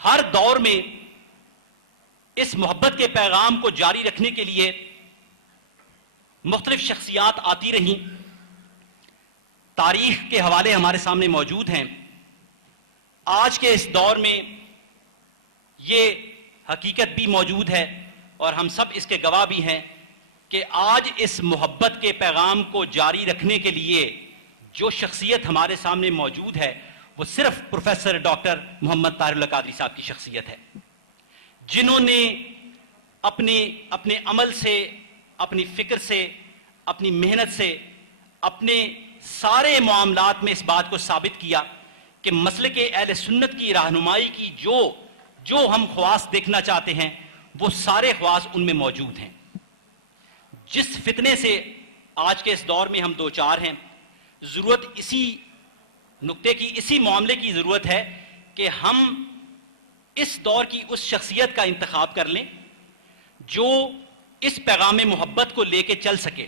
ہر دور میں اس محبت کے پیغام کو جاری رکھنے کے لیے مختلف شخصیات آتی رہیں. تاریخ کے حوالے ہمارے سامنے موجود ہیں. آج کے اس دور میں یہ حقیقت بھی موجود ہے اور ہم سب اس کے گواہ بھی ہیں کہ آج اس محبت کے پیغام کو جاری رکھنے کے لیے جو شخصیت ہمارے سامنے موجود ہے وہ صرف پروفیسر ڈاکٹر محمد طاہر اللہ قادری صاحب کی شخصیت ہے، جنہوں نے اپنے عمل سے، اپنی فکر سے، اپنی محنت سے، اپنے سارے معاملات میں اس بات کو ثابت کیا کہ مسلک اہل سنت کی رہنمائی کی جو ہم خواص دیکھنا چاہتے ہیں وہ سارے خواص ان میں موجود ہیں. جس فتنے سے آج کے اس دور میں ہم دوچار ہیں، ضرورت اسی نقطے کی، اسی معاملے کی ضرورت ہے کہ ہم اس دور کی اس شخصیت کا انتخاب کر لیں جو اس پیغام محبت کو لے کے چل سکے.